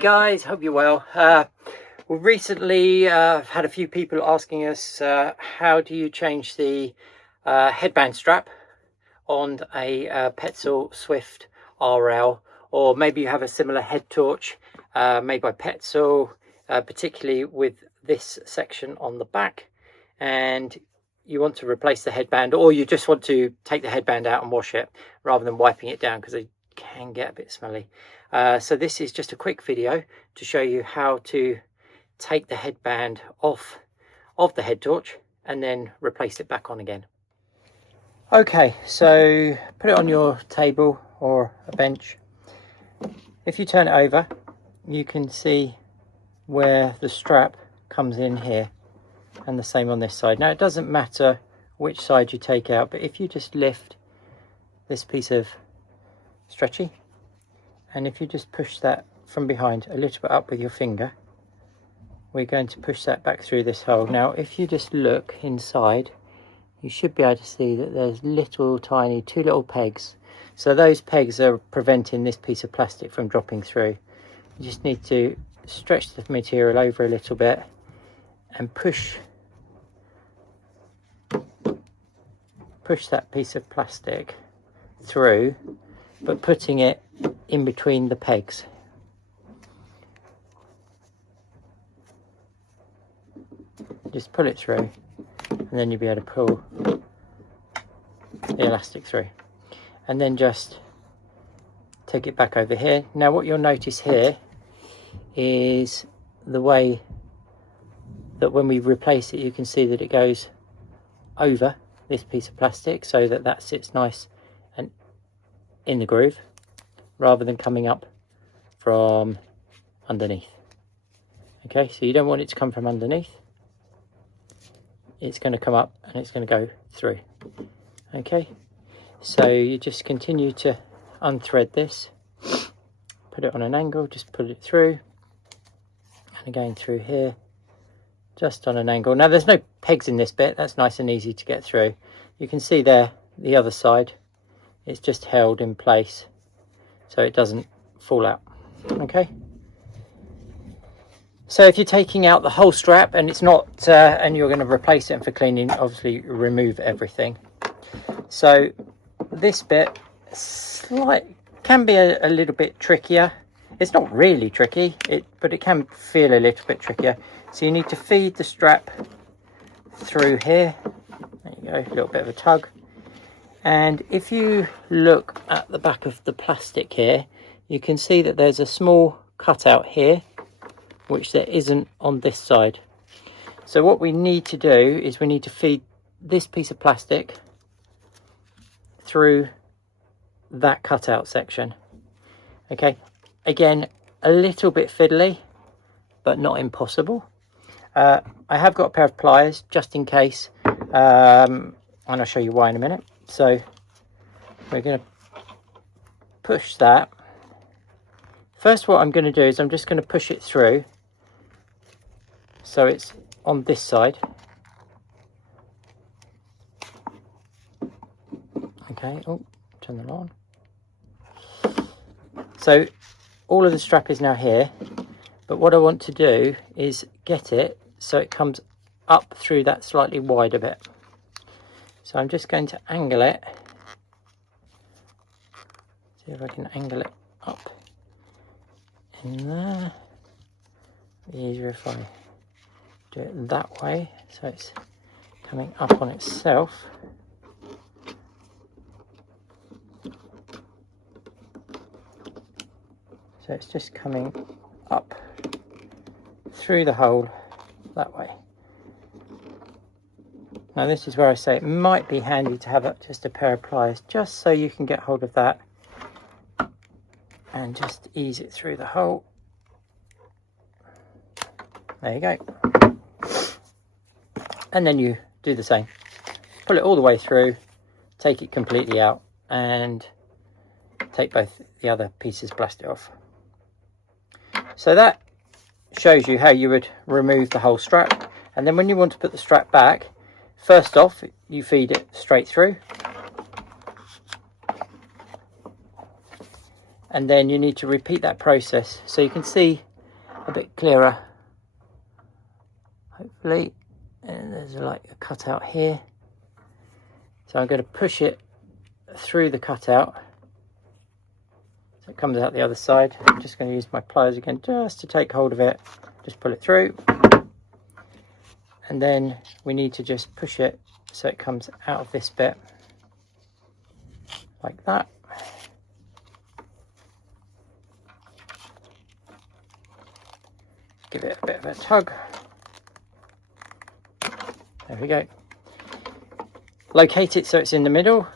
guys, hope you're well. We recently had a few people asking us how do you change the headband strap on a Petzl Swift RL, or maybe you have a similar head torch made by Petzl, particularly with this section on the back, and you want to replace the headband, or you just want to take the headband out and wash it rather than wiping it down because they can get a bit smelly. So this is just a quick video to show you how to take the headband off of the head torch and then replace it back on again. Okay, so put it on your table or a bench. If you turn it over, you can see where the strap comes in here, and the same on this side. Now it doesn't matter which side you take out, but if you just lift this piece of stretchy, and if you just push that from behind a little bit up with your finger, we're going to push that back through this hole. Now if you just look inside, you should be able to see that there's two little pegs. So those pegs are preventing this piece of plastic from dropping through. You just need to stretch the material over a little bit and push that piece of plastic through, but putting it in between the pegs. Just pull it through, and then you'll be able to pull the elastic through, and then just take it back over here. Now what you'll notice here is the way that when we replace it, you can see that it goes over this piece of plastic so that that sits nice and in the groove, rather than coming up from underneath. Okay, so you don't want it to come from underneath. It's going to come up and it's going to go through. Okay, so you just continue to unthread this, put it on an angle, just put it through, and again through here, just on an angle. Now there's no pegs in this bit, that's nice and easy to get through. You can see there the other side, it's just held in place so it doesn't fall out. Okay, so if you're taking out the whole strap and it's not and you're going to replace it, for cleaning, obviously remove everything. So this bit can be a little bit trickier. It's not really tricky, but it can feel a little bit trickier. So you need to feed the strap through here. There you go, a little bit of a tug. And if you look at the back of the plastic here, you can see that there's a small cutout here, which there isn't on this side. So what we need to do is we need to feed this piece of plastic through that cutout section. Okay, again, a little bit fiddly, but not impossible. I have got a pair of pliers just in case, and I'll show you why in a minute. So we're going to push that. First, what I'm going to do is I'm just going to push it through so it's on this side. Okay, oh, turn the light on. So all of the strap is now here, but what I want to do is get it so it comes up through that slightly wider bit. So I'm just going to angle it, see if I can angle it up in there. It'd be easier if I do it that way, so it's coming up on itself. So it's just coming up through the hole that way. Now this is where I say it might be handy to have just a pair of pliers, just so you can get hold of that and just ease it through the hole. There you go. And then you do the same. Pull it all the way through, take it completely out, and take both the other pieces of plastic off. So that shows you how you would remove the whole strap. And then when you want to put the strap back, first off, you feed it straight through. And then you need to repeat that process. So you can see a bit clearer, hopefully. And there's like a cutout here, so I'm going to push it through the cutout so it comes out the other side. I'm just going to use my pliers again just to take hold of it, just pull it through, and then we need to just push it so it comes out of this bit like that. Give it a bit of a tug. There we go. Locate it so it's in the middle.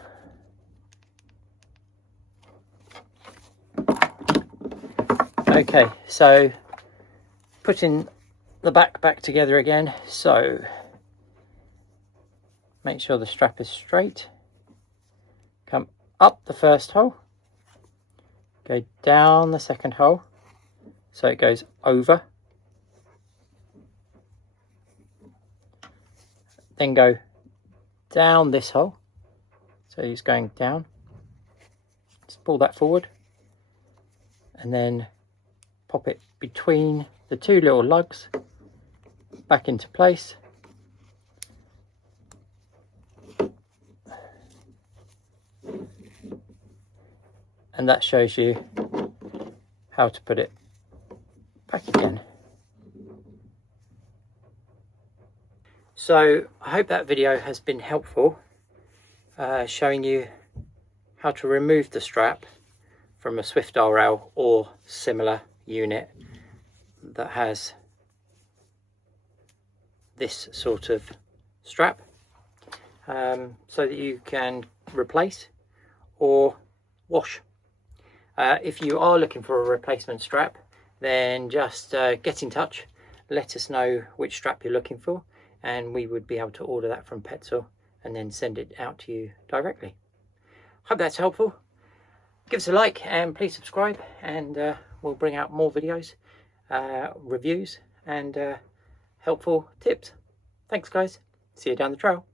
Okay, so putting the back together again. So make sure the strap is straight. Come up the first hole. Go down the second hole so it goes over. Then go down this hole, so he's going down. Just pull that forward and then pop it between the two little lugs back into place. And that shows you how to put it back again. So I hope that video has been helpful, showing you how to remove the strap from a Swift RL or similar unit that has this sort of strap, so that you can replace or wash. If you are looking for a replacement strap, then just get in touch, let us know which strap you're looking for, and we would be able to order that from Petzl and then send it out to you directly. Hope that's helpful. Give us a like and please subscribe, and we'll bring out more videos, reviews and helpful tips. Thanks guys, see you down the trail.